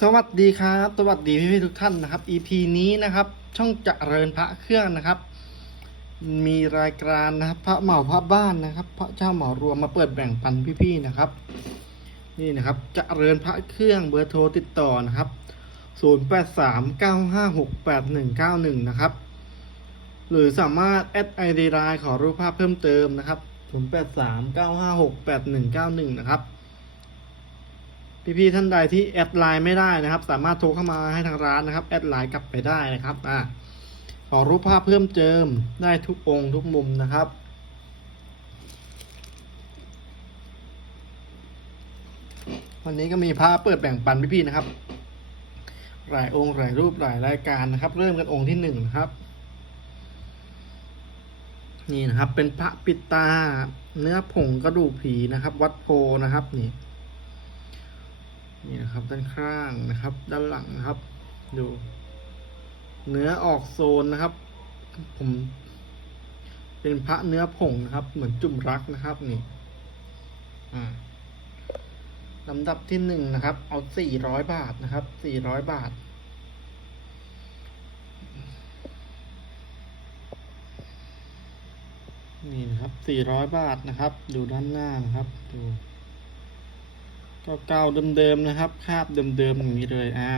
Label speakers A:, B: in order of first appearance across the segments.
A: สวัสดีครับ สวัสดีพี่ๆทุกท่านนะครับ EP นี้นะครับ ช่องเจริญพระเครื่องนะครับ มีรายการนะครับ พระเหมาพระบ้านนะครับ พระเจ้าเหมารวมมาเปิดแบ่งปันพี่ๆนะครับ นี่นะครับเจริญพระเครื่องเบอร์โทรติดต่อนะครับ 0839568191 นะครับ หรือสามารถแอดไอดีไลน์ขอรูปภาพเพิ่มเติมนะครับ 0839568191 นะครับ พี่ๆท่านใดที่แอดไลน์ไม่ได้นะครับ สามารถโทรเข้ามาให้ทางร้านนะครับแอดไลน์กลับไปได้นะครับอ่าขอรูปภาพเพิ่มเติมได้ทุกองค์ทุกมุมนะครับวันนี้ก็มีพระเปิดแบ่งปันพี่ๆนะครับ หลายองค์หลายรูปหลายรายการนะครับ เริ่มกันองค์ที่หนึ่งนะครับ นี่นะครับเป็นพระปิดตา เนื้อผงกระดูกผีนะครับ วัดโพนะครับนี่ นี่นะครับด้านข้างนะครับ ด้านหลังนะครับ ดูเนื้อออกโซนนะครับ ผม เป็นพระเนื้อผงนะครับ เหมือนจุ่มรักนะครับนี่อ่าลำดับที่หนึ่งนะครับ เอาสี่ร้อยบาทนะครับสี่ร้อยบาท นี่นะครับสี่ร้อยบาทนะครับ ดูด้านหน้านะครับ ดู ก็เก่าเดิมๆนะครับ คาบเดิมๆอย่างนี้เลยอ่า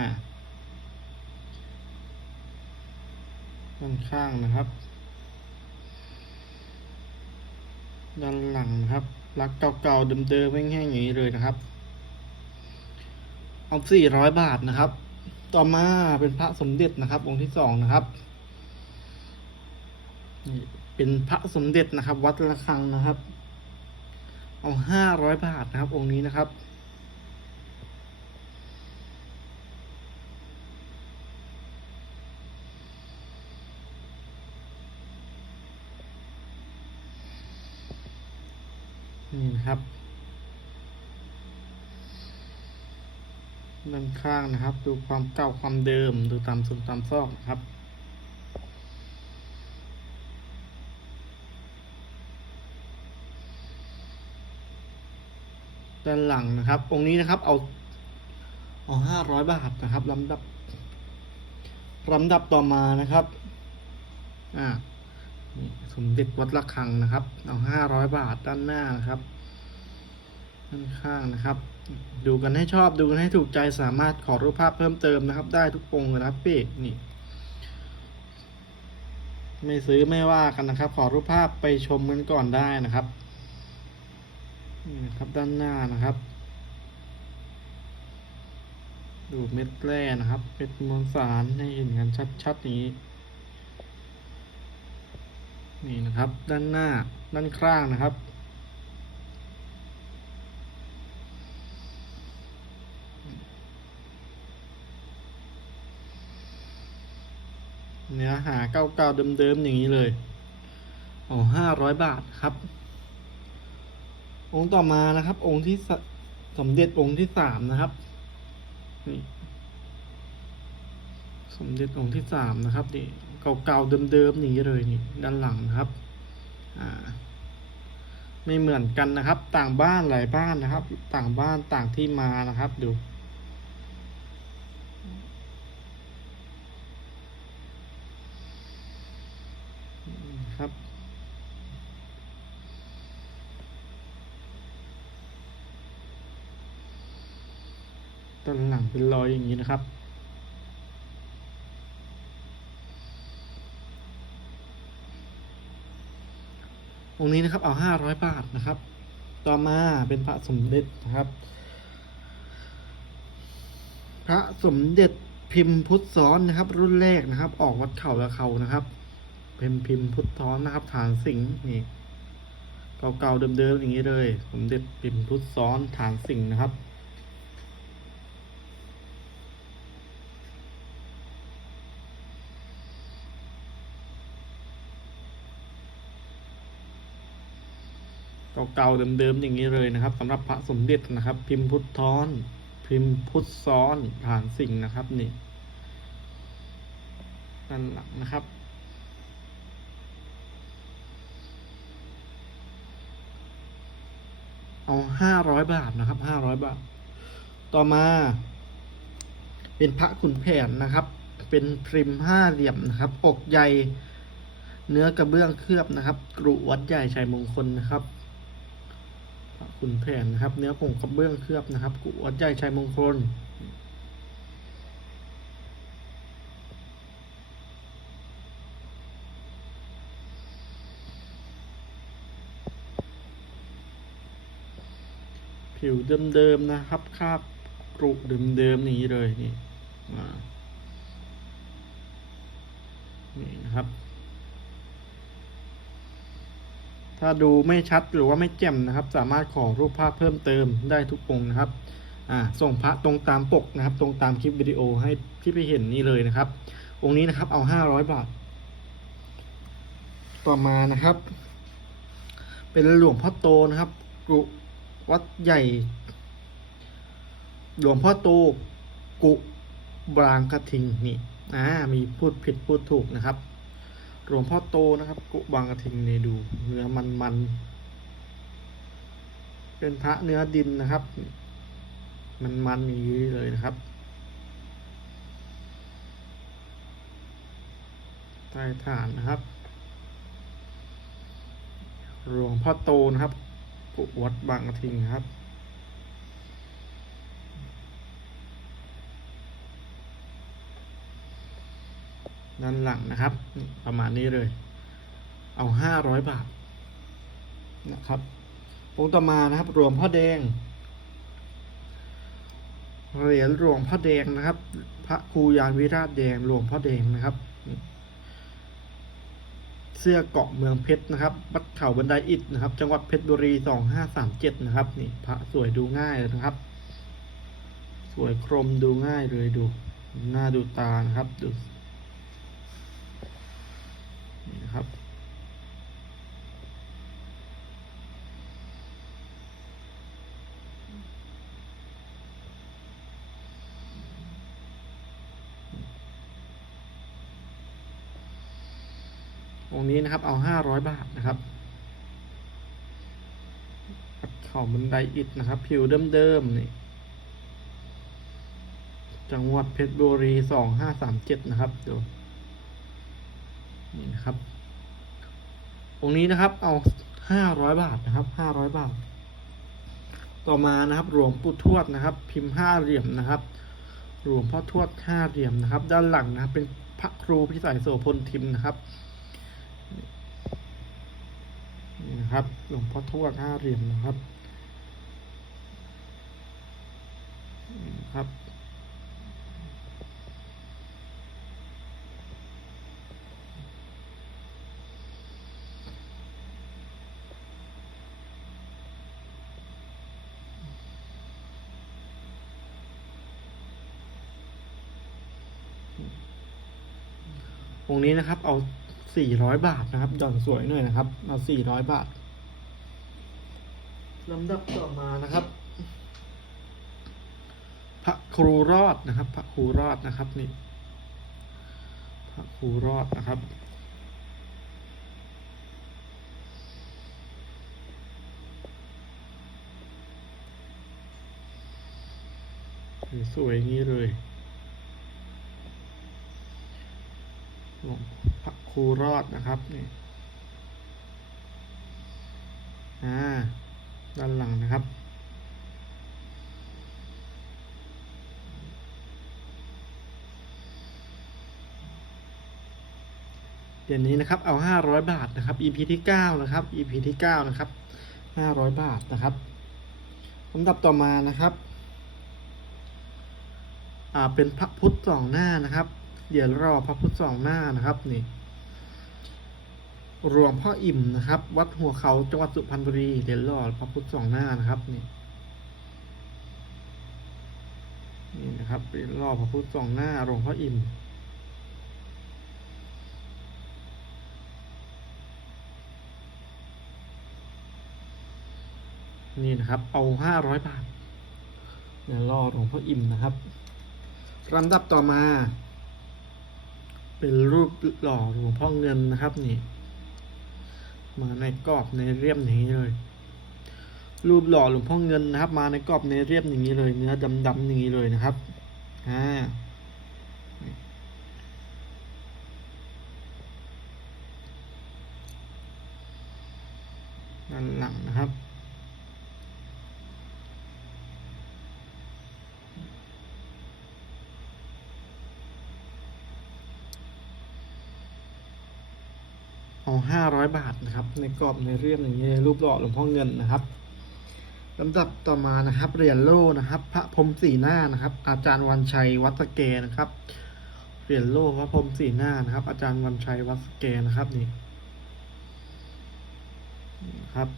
A: ด้านข้างนะครับ ด้านหลังนะครับรักเก่าๆเดิมๆแห้งๆอย่างนี้เลยนะครับเอาสี่ร้อยบาทนะครับ ต่อมาเป็นพระสมเด็จนะครับ องค์ที่สองนะครับนี่เป็นพระสมเด็จนะครับ วัดระฆังนะครับ เอาห้าร้อยบาทนะครับ องค์นี้นะครับ นี่นะครับ ด้าน ข้างนะครับ ดูความเก่าความเดิม ดูตามซุมตามซอกนะครับ ด้านหลังนะครับ องค์นี้นะครับเอาเอาห้าร้อยบาทนะครับลำดับลำดับต่อมานะครับ อ่านี่สมเด็จวัดระฆังนะครับ เอาห้าร้อยบาทด้านหน้านะครับ ด้านข้างนะครับ ดูกันให้ชอบดูกันให้ถูกใจสามารถขอรูปภาพเพิ่มเติมนะครับ ได้ทุกองค์เลยนะครับพี่นี่ ไม่ซื้อไม่ว่ากันนะครับ ขอรูปภาพไปชมกันก่อนได้นะครับนี่นะครับด้านหน้านะครับ ดูเม็ดแร่นะครับเม็ดมวลสารให้เห็นกันชัดๆอย่างนี้ นี่นะครับ ด้านหน้าด้านข้างนะครับ เนื้อหาเก่าๆเดิมๆอย่างนี้เลยโอ้ห้าร้อยบาทครับ องค์ต่อมานะครับ องค์ที่สสมเด็จองค์ที่สามนะครับนี่สมเด็จองค์ที่สามนะครับนี่เก่าๆเดิมๆอย่างนี้เลยนี่ด้านหลังนะครับอ่าไม่เหมือนกันนะครับ ต่างบ้านหลายบ้านนะครับ ต่างบ้านต่างที่มานะครับดู ครับด้นหลังเป็นรอยอย่างนี้นะครับ องค์นี้นะครับเอาห้าร้อยบาทนะครับ ต่อมาเป็นพระสมเด็จนะครับ พระสมเด็จพิมพ์พุทธซ้อนนะครับ รุ่นแรกนะครับ ออกวัดเข่าละเขานะครับ เป็นพิมพ์พุทธซ้อนนะครับฐานสิงห์นี่เก่าๆเดิมๆอย่างนี้เลยสมเด็จพิมพ์พุทธซ้อนฐานสิงห์นะครับเก่าๆเดิมๆอย่างนี้เลยนะครับสำหรับพระสมเด็จนะครับ พิมพ์พุทธซ้อน พิมพ์พุทธซ้อนฐานสิงห์นะครับนี่ด้านหลังนะครับ เอาห้าร้อยบาทนะครับห้าร้อยบาท ต่อมา เป็นพระขุนแผนนะครับ เป็นพริมห้าเหลี่ยมนะครับ อกใหญ่เนื้อกระเบื้องเคลือบนะครับกรุวัดใหญ่ชัยมงคลนะครับพระขุนแผนนะครับ เนื้อผงกระเบื้องเคลือบนะครับกรุวัดใหญ่ชัยมงคล เดิมๆนะครับคราบกรุเดิมๆนี้เลยนี่มานี่นะครับ ถ้าดูไม่ชัดหรือว่าไม่แจ่มนะครับ สามารถขอรูปภาพเพิ่มเติมได้ทุกองค์นะครับอ่าส่งพระตรงตามปกนะครับ ตรงตามคลิปวิดีโอให้ที่ไปเห็นนี่เลยนะครับ องค์นี้นะครับเอาห้าร้อยบาท ต่อมานะครับ เป็นหลวงพ่อโตนะครับกรุ วัดใหญ่ หลวงพ่อโตกุบางกระทิงนี่อ่ามีพูดผิดพูดถูกนะครับ หลวงพ่อโตนะครับ กุบางกระทิงนี่ดู เนื้อมันมันเป็นพระเนื้อดินนะครับ มันมันอย่างนี้เลยนะครับใต้ฐานนะครับหลวงพ่อโตนะครับ วัดบางกระทิงครับ ด้านหลังนะครับ ประมาณนี้เลย เอาห้าร้อยบาท นะครับองค์ต่อมานะครับหลวงพ่อแดงเหรียญหลวงพ่อแดงนะครับ พระครูยานวิราชแดงหลวงพ่อแดงนะครับ สื้อเกาะเมืองเพชรนะครับวัดเขาบันไดอิฐนะครับ จังหวัดเพชรบุรีสองห้าสามเจ็ดนะครับนี่พระสวยดูง่ายเลยนะครับ สวยครมดูง่ายเลยดูหน้าดูตานะครับดู นี่นะครับ องค์ นะครับ เอาห้าร้อยบาทนะครับวัดเขาบันไดอิฐนะครับ ผิวเดิมๆนี่จังหวัดเพชรบุรีสองห้าสามเจ็ดนะครับดูนี่นะครับองนี้นะครับ เอาห้าร้อยบาทนะครับห้าร้อยบาท ต่อมานะครับหลวงปู่ทวดนะครับ พิมพ์ห้าเหลี่ยมนะครับหลวงพ่อทวดห้าเหลี่ยมนะครับ ด้านหลังนะครับ เป็นพระครูพิสัยโสพลทิมนะครับ นะครับ หลวงพ่อทวดห้าเหลี่ยมนะครับครับองนี้นะครับเอา สี่ร้อยบาทนะครับหย่อนสวยหน่อยนะครับ เอาสี่ร้อยบาทลำดับต่อมานะครับ พระครูรอดนะครับ พระครูรอดนะครับนี่ พระครูรอดนะครับสวยอย่างนี้เลยหลวงพระ รูรอดนะครับนี่ด้านหลังนะครับ เดี๋ยวนี้นะครับเอาห้าร้อยบาทนะครับ EP ที่เก้านะครับ EP ที่เก้านะครับห้าร้อยบาทนะครับลำดับต่อมานะครับอ่าเป็นพระพุทธสองหน้านะครับ เดี๋ยวรอพระพุทธสองหน้านะครับนี่ หลวงพ่ออิ่มนะครับ วัดหัวเขาจังหวัดสุพรรณบุรีเดี๋ยวรอพระพุทธสองหน้านะครับนี่นี่นะครับเดี๋ยวรอพระพุทธสองหน้าหลวงพ่ออิ่มนี่นะครับ เอาห้าร้อยบาทเดี๋ยวรอหลวงพ่ออิ่มนะครับลำดับต่อมา เป็นรูปหล่อหลวงพ่อเงินนะครับนี่ มาในกรอบในเรียบอย่างนี้เลย รูปหล่อหลวงพ่อเงินนะครับ มาในกรอบในเรียบอย่างนี้เลย เนื้อดำๆอย่างนี้เลยนะครับอ่าด้านหลังนะครับ เอาห้าร้อยบาทนะครับ ในกรอบในเรียมอย่างนี้รูปหล่อหลวงพ่อเงินนะครับลำดับต่อมานะครับเหรียญโล่นะครับ พระพรมสีหน้านะครับ อาจารย์วันชัยวัดสเกนะครับเหรียญโล่พระพรมสีหน้านะครับ อาจารย์วันชัยวัดสเกนะครับนี่นครับ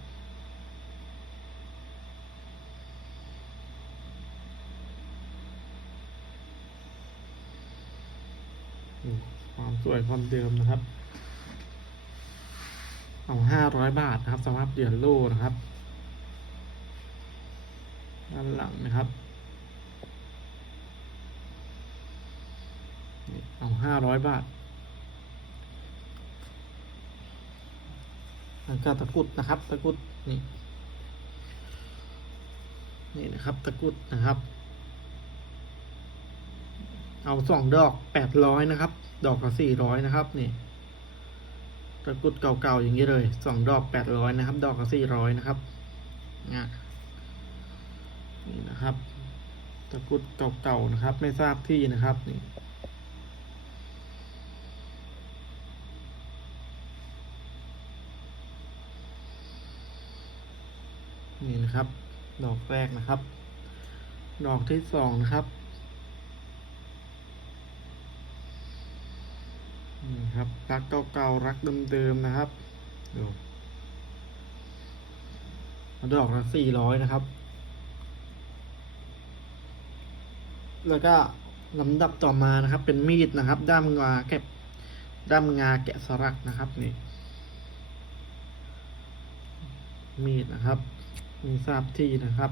A: ความสวยความเดิมนะครับ เอาห้าร้อยบาทนะครับสำหรับเหรียญโลนะครับ ด้านหลังนะครับเอาห้าร้อยบาทแล้วก็ตะกุดนะครับ ตะกุดนี่นี่นะครับ ตะกุดนะครับ เอาสองดอกแปดร้อยนะครับ ดอกละสี่ร้อยนะครับนี่ ตะกุดเก่าๆอย่างนี้เลยสองดอกแปดร้อยนะครับ ดอกละสี่ร้อยนะครับนี่นี่นะครับ ตะกุดเก่าๆนะครับ ไม่ทราบที่นะครับนี่นี่นะครับ ดอกแรกนะครับ ดอกที่สองนะครับ ครับรักเก่าๆรักเดิมๆนะครับดูดอกละสี่ร้อยนะครับ แล้วก็ลำดับต่อมานะครับ เป็นมีดนะครับ ด้ามงาแกะด้ามงาแกะสลักนะครับนี่มีดนะครับ มีทราบที่นะครับ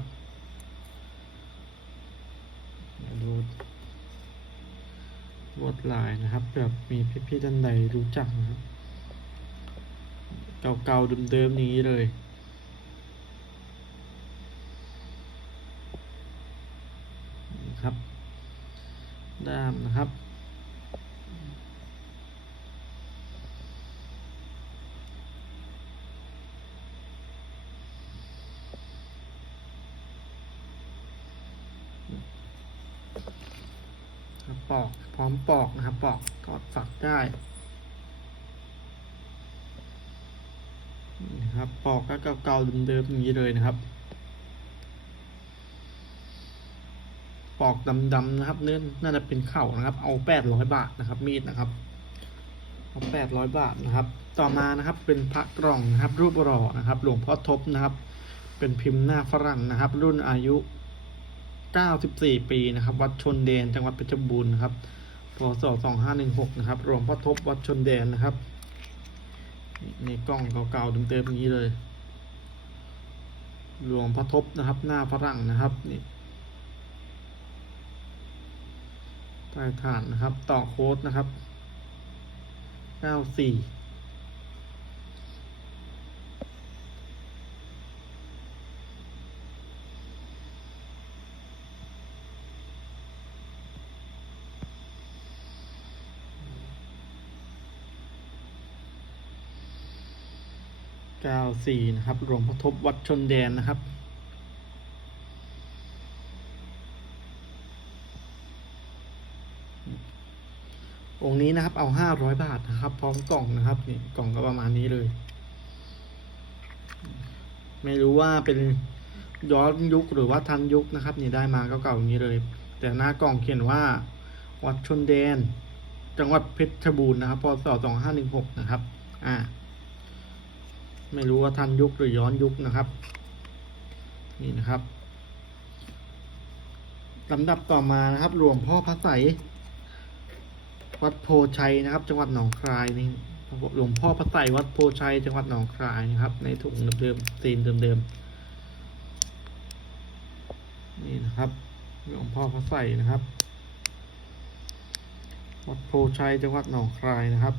A: ดู ลวดลายนะครับแบบมีพี่ๆท่านใดรู้จักนะครับเก่าๆเดิมๆนี้เลยนะครับด้ามนะครับปอก พร้อมปอกนะครับ ปอกถอดฝักได้นะครับปอกก็เก่าๆเดิมๆอย่างนี้เลยนะครับ ปอกดำๆนะครับเนื้อน่าจะเป็นเข่านะครับ เอาแปดร้อยบาทนะครับ มีดนะครับเอาแปดร้อยบาทนะครับ ต่อมานะครับเป็นพระกล่องนะครับ รูปหล่อนะครับ หลวงพ่อทบนะครับ เป็นพิมพ์หน้าฝรั่งนะครับ รุ่นอายุ 94 ปีนะครับ วัดชนแดนจังหวัดเพชรบูรณ์นะครับ พศ2516 นะครับหลวงพ่อทบวัดชนแดนนะครับนี่ในกล้องเก่าๆเต็มๆอย่างนี้เลยหลวงพ่อทบนะครับ หน้าฝรั่งนะครับนี่ใต้ฐานนะครับ ต่อโค้ดนะครับ 94 94นะครับหลวงพ่อทบวัดชนแดนนะครับ องค์นี้นะครับเอา500บาทนะครับ พร้อมกล่องนะครับนี่กล่องก็ประมาณนี้เลย ไม่รู้ว่าเป็นย้อนยุคหรือว่าทันยุคนะครับ นี่ได้มาเก่าๆอย่างนี้เลย แต่หน้ากล่องเขียนว่า วัดชนแดน จังหวัดเพชรบูรณ์นะครับพศ2516นะครับ อ่า ไม่รู้ว่าทันยุคหรือย้อนยุคนะครับ นี่นะครับลำดับต่อมานะครับ หลวงพ่อพระใสวัดโพชัยนะครับ จังหวัดหนองคายนี่หลวงพ่อพระใสวัดโพชัย จังหวัดหนองคายนะครับ ในถุงเดิมๆซีนเดิมๆนี่นะครับ หลวงพ่อพระใสนะครับ วัดโพชัยจังหวัดหนองคายนะครับ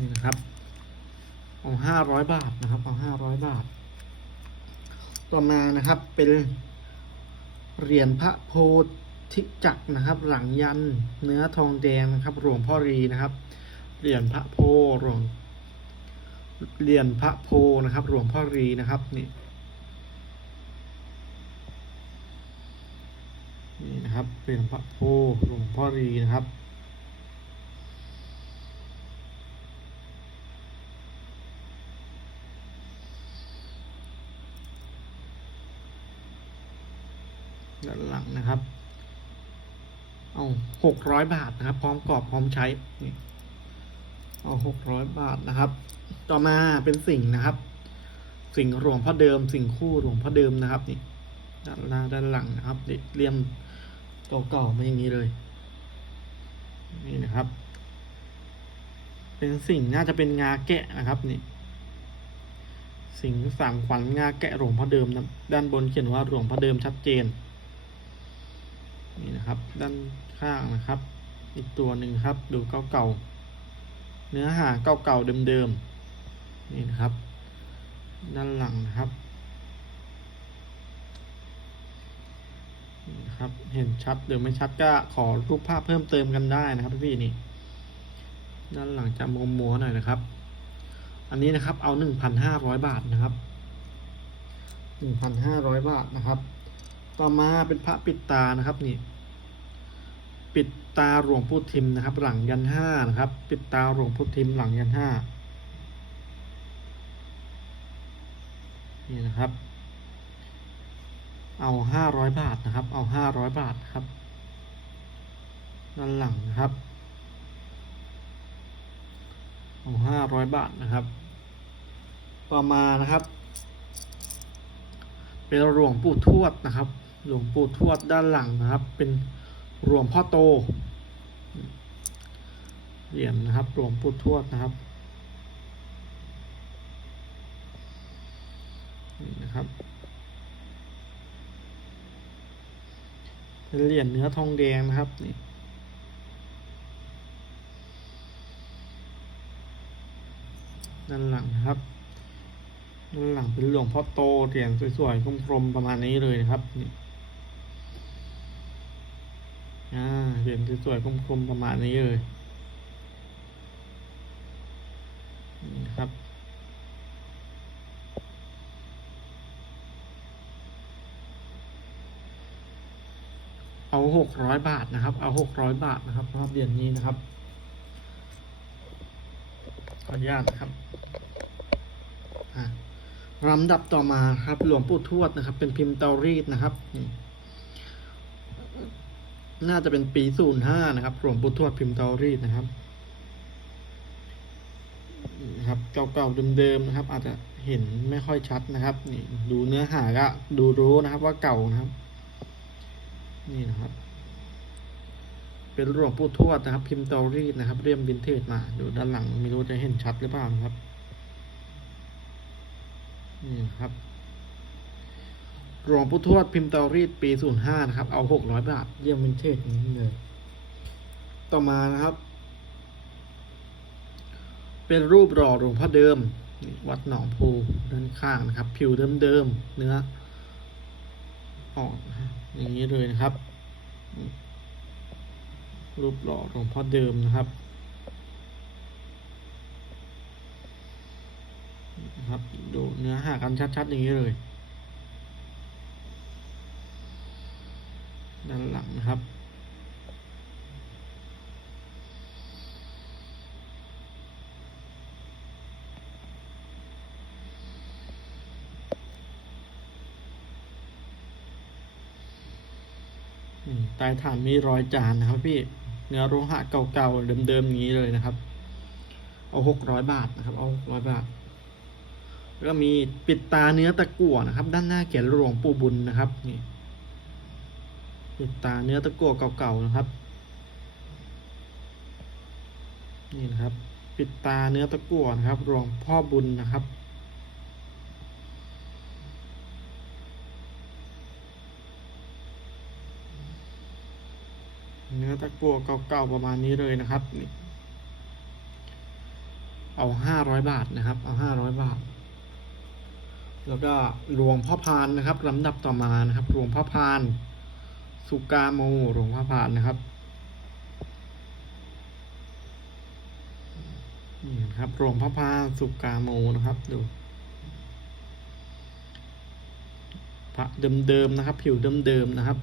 A: นี่นะครับ เอาห้าร้อยบาทนะครับ เอาห้าร้อยบาท ต่อมานะครับเป็นเหรียญพระโพธิจักรนะครับ หลังยันเนื้อทองแดงนะครับหลวงพ่อรีนะครับเหรียญพระโพหลวงเหรียญพระโพนะครับหลวงพ่อรีนะครับนี่นี่นะครับเหรียญพระโพหลวงพ่อรีนะครับ ด้านหลังนะครับ เอาหกร้อยบาทนะครับ พร้อมกรอบพร้อมใช้นี่เอาหกร้อยบาทนะครับ ต่อมาเป็นสิ่งนะครับ สิ่งหลวงพ่อเดิม สิ่งคู่หลวงพ่อเดิมนะครับนี่ด้านหน้าด้านหลังนะครับเด็กเลี่ยมเก่าๆมาอย่างนี้เลย นี่นะครับ เป็นสิ่งน่าจะเป็นงาแกะนะครับนี่สิ่งสามขวัญงาแกะหลวงพ่อเดิมนะด้านบนเขียนว่าหลวงพ่อเดิมชัดเจน นี่นะครับ ด้านข้างนะครับ อีกตัวหนึ่งครับ ดูเก่าๆ เนื้อหาเก่าๆเดิมๆ นี่นะครับ ด้านหลังนะครับนี่นะครับ เห็นชัดหรือไม่ชัดก็ขอรูปภาพเพิ่มเติมกันได้นะครับพี่นี่ ด้านหลังจะมัวมัวๆหน่อยนะครับ อันนี้นะครับ เอาหนึ่งพันห้าร้อยบาทนะครับหนึ่งพันห้าร้อยบาทนะครับ ต่อมาเป็นพระปิดตานะครับนี่ ปิดตาหลวงปู่ทิมนะครับ หลังยันห้านะครับ ปิดตาหลวงปู่ทิมหลังยันห้านี่นะครับ เอาห้าร้อยบาทนะครับ เอาห้าร้อยบาทครับด้านหลังนะครับ เอาห้าร้อยบาทนะครับ ต่อมานะครับ เป็นหลวงปู่ทวดนะครับ หลวงปู่ทวดด้านหลังนะครับ เป็นหลวงพ่อโตเหรียญนะครับหลวงปู่ทวดนะครับนี่นะครับเป็นเหรียญเนื้อทองแดงนะครับนี่ด้านหลังนะครับด้านหลังเป็นหลวงพ่อโตเหรียญสวยๆกลมๆประมาณนี้เลยนะครับนี่ อ่าเหรียญสวยๆกลมๆประมาณนี้เลยนี่นะครับเอาหกร้อยบาทนะครับ เอาหกร้อยบาทนะครับสำหรับเหรียญนี้นะครับ ขออนุญาตนะครับลำดับต่อมาครับ หลวงปู่ทวดนะครับ เป็นพิมพ์เตารีดนะครับนี่ น่าจะเป็นปีศูนย์ห้านะครับหลวงปู่ทวดพิมพ์เตารีดนะครับนะครับเก่าๆเดิมๆนะครับ อาจจะเห็นไม่ค่อยชัดนะครับนี่ดูเนื้อหาก็ดูรู้นะครับว่าเก่านะครับ นี่นะครับ เป็นหลวงปู่ทวดนะครับ พิมพ์เตารีดนะครับเรียมวินเทจมาดูด้านหลังไม่รู้จะเห็นชัดหรือเปล่านะครับนี่นะครับ หลวงปู่ทวดพิมพ์เตารีดปีศูนย์ห้านะครับ เอาหกร้อยบาท เยี่ยมวินเทจนี้เลย ต่อมานะครับ เป็นรูปหล่อหลวงพ่อเดิมนี่วัดหนองโพด้านข้างนะครับ ผิวเดิมๆเนื้อออกนอย่างนี้เลยนะครับ รูปหล่อหลวงพ่อเดิมนะครับนะครับดูเนื้อหากันชัดๆอย่างนี้เลย ด้านหลังนะครับอืมใต้ฐานมีรอยจานนะครับพี่ เนื้อโลหะเก่าๆ เดิมๆอย่างนี้เลยนะครับ เอาหกร้อยบาทนะครับ เอาร้อยบาทแล้วก็มีปิดตาเนื้อตะกั่วนะครับ ด้านหน้าเขียนหลวงปู่บุญนะครับนี่ ปิดตาเนื้อตะกั่วเก่าๆนะครับ นี่นะครับ ปิดตาเนื้อตะกั่วนะครับหลวงพ่อบุญนะครับ เนื้อตะกั่วเก่าๆประมาณนี้เลยนะครับนี่เอาห้าร้อยบาทนะครับ เอาห้าร้อยบาท แล้วก็หลวงพ่อพานนะครับลำดับต่อมานะครับหลวงพ่อพาน สุกาโมหลวงพ่อพานนะครับนี่ครับหลวงพ่อพานสุกาโมนะครับดูพระเดิมๆนะครับ ผิวเดิมๆนะครับ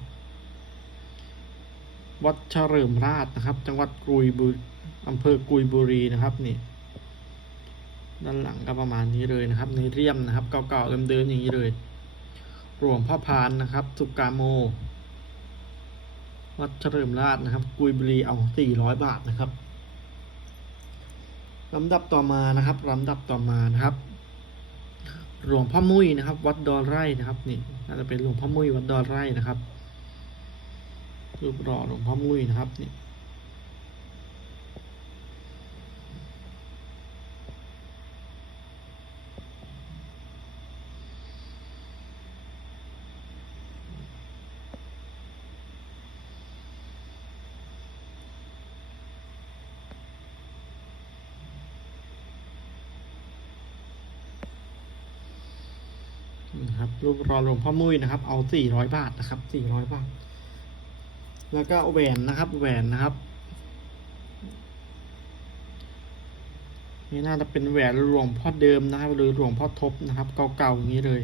A: วัดเฉลิมราชนะครับ จังหวัดกุยบุอำเภอกุยบุรีนะครับนี่ด้านหลังก็ประมาณนี้เลยนะครับ ในเรียมนะครับ เก่าๆเดิมๆอย่างนี้เลยหลวงพ่อพานนะครับ สุกาโม วัดเฉลิมราชนะครับ กุยบุรีเอาสี่ร้อยบาทนะครับลำดับต่อมานะครับลำดับต่อมานะครับหลวงพ่อมุ้ยนะครับ วัดดอนไร่นะครับนี่น่าจะเป็นหลวงพ่อมุ้ยวัดดอนไร่นะครับรูปหล่อหลวงพ่อมุ้ยนะครับนี่ นะครับรูปรอหลวงพ่อมุ้ยนะครับ เอาสี่ร้อยบาทนะครับสี่ร้อยบาท แล้วก็แหวนนะครับ แหวนนะครับนี่น่าจะเป็นแหวนหลวงพ่อเดิมนะครับ หรือหลวงพ่อทบนะครับ เก่าๆอย่างนี้เลย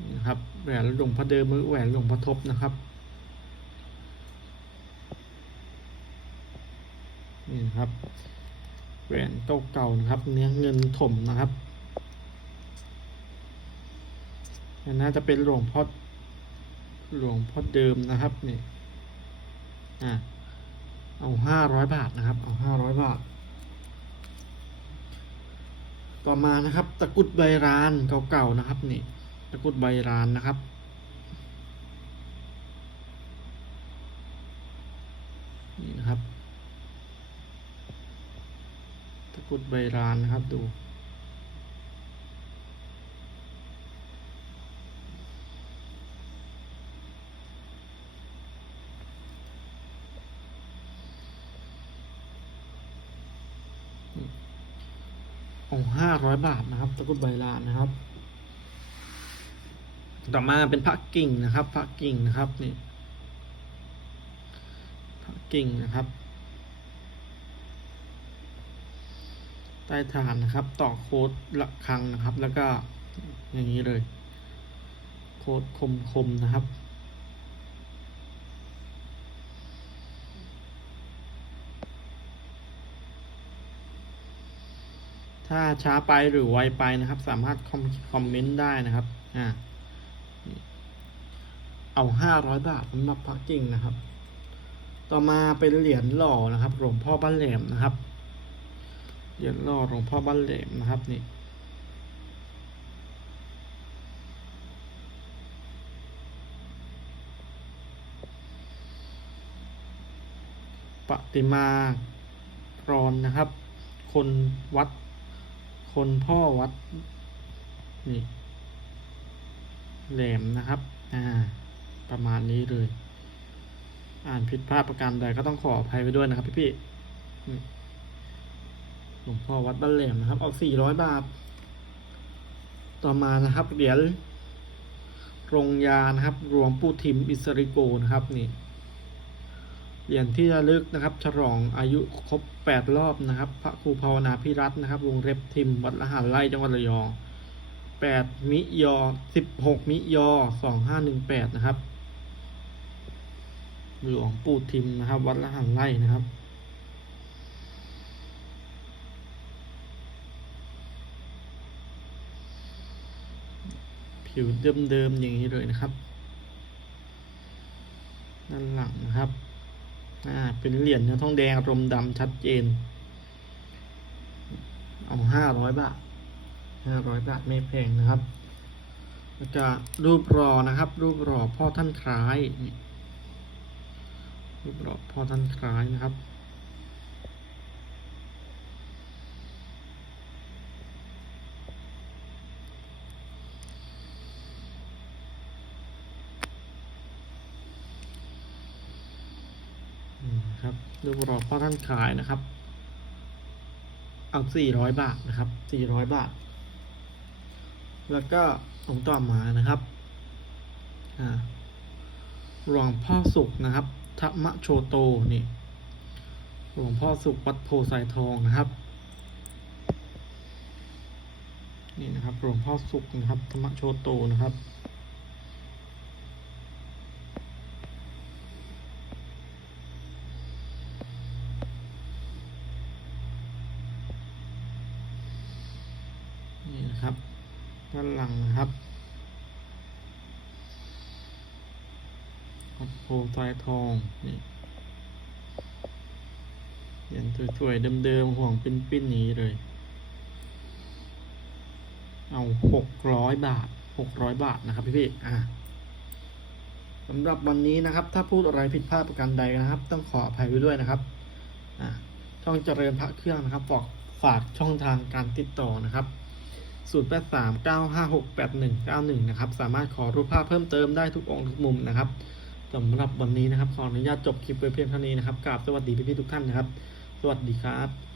A: นี่นะครับแหวนหลวงพ่อเดิมหรือแหวนหลวงพ่อทบนะครับนี่นะครับแหวนเก่าๆนะครับ เนื้อเงินถมนะครับ อั น่าจะเป็นหลวงพ่อหลวงพ่อเดิมนะครับนี่อะเอาห้าร้อยบาทนะครับ เอาห้าร้อยบาท ต่อมานะครับ ตะกุดใบรานเก่าๆนะครับนี่ ตะกุดใบรานนะครับนี่นะครับ ตะกุดใบรานนะครับดู เอาห้าร้ อยบาทนะครับ ตะกุดใบลานนะครับ ต่อมาเป็นพระกิ่งนะครับ พระกิ่งนะครับนี่พระกิ่งนะครับ ใต้ฐานนะครับ ต่อโค้ดละครังนะครับ แล้วก็อย่างนี้เลย โค้ดคมคมๆนะครับ ถ้าช้าไปหรือไวไปนะครับ สามารถคอมคอมเมนต์ได้นะครับอ่าเอาห้าร้อยบาทสำหรับพักกิ่งนะครับ ต่อมาเป็นเหรียญหล่อนะครับหลวงพ่อบ้านแหลมนะครับเหรียญหล่อหลวงพ่อบ้านแหลมนะครับนี่ปฏิมากรอนนะครับ คนวัด คนพ่อวัด นี่ แหลมนะครับ อ่า ประมาณนี้เลย อ่านผิดพลาดประการใดก็ต้องขออภัยไปด้วยนะครับ พี่พี่ๆหลวงพ่อวัดบ้านแหลมนะครับเอาสี่ร้อยบาท ต่อมานะครับเหรียญโรงยานะครับหลวงปู่ทิมอิสริโกนะครับ นี่ เหรียญที่ระลึกนะครับฉลองอายุครบแปดรอบนะครับ พระครูภาวนาพิรัตน์นะครับวงเล็บทิมวัดละหารไร่จังหวัดระยองแปดมิยอสิบหกมิยอสองห้าหนึ่งแปดนะครับ หลวงปู่ทิมนะครับ วัดละหารไร่นะครับผิวเดิมๆอย่างนี้เลยนะครับ ด้านหลังนะครับ อ่าเป็นเหรียญเนื้อทองแดงรมดำชัดเจน เอาห้าร้อยบาทห้าร้อยบาทไม่แพงนะครับแล้วก็รูปรอนะครับ รูปรอพ่อท่านคล้ายรูปรอพ่อท่านคล้ายนะครับ อืมครับรูรอพ่อท่านขายนะครับ เอาสี่ร้อยบาทนะครับสี่ร้อยบาท แล้วก็องค์ต่อมานะครับหลวงพ่อสุขนะครับธรรมโชโตนี่หลวงพ่อสุขวัดโพไซทองนะครับ นี่นะครับหลวงพ่อสุขนะครับธรรมโชโตนะครับ ครับด้านหลังนะครับวัดโพไซทองนี่เขียนสวยๆเดิมๆห่วงปิ้นๆนี้เลย เอาหกร้อยบาทหกร้อยบาทนะครับพี่พี่ๆอ่าสำหรับวันนี้นะครับ ถ้าพูดอะไรผิดพลาดประการใดนะครับ ต้องขออภัยไว้ด้วยนะครับอ่าช่องเจริญพระเครื่องนะครับฝากฝากช่องทางการติดต่อนะครับ 0 8 3 9 5 6 8 1 9 1 นะครับ สามารถขอรูปภาพเพิ่มเติมได้ทุกองค์ทุกมุมนะครับสำหรับวันนี้นะครับ ขออนุญาตจบคลิปไว้เพียงเท่านี้นะครับกราบสวัสดีพี่ๆทุกท่านนะครับ สวัสดีครับ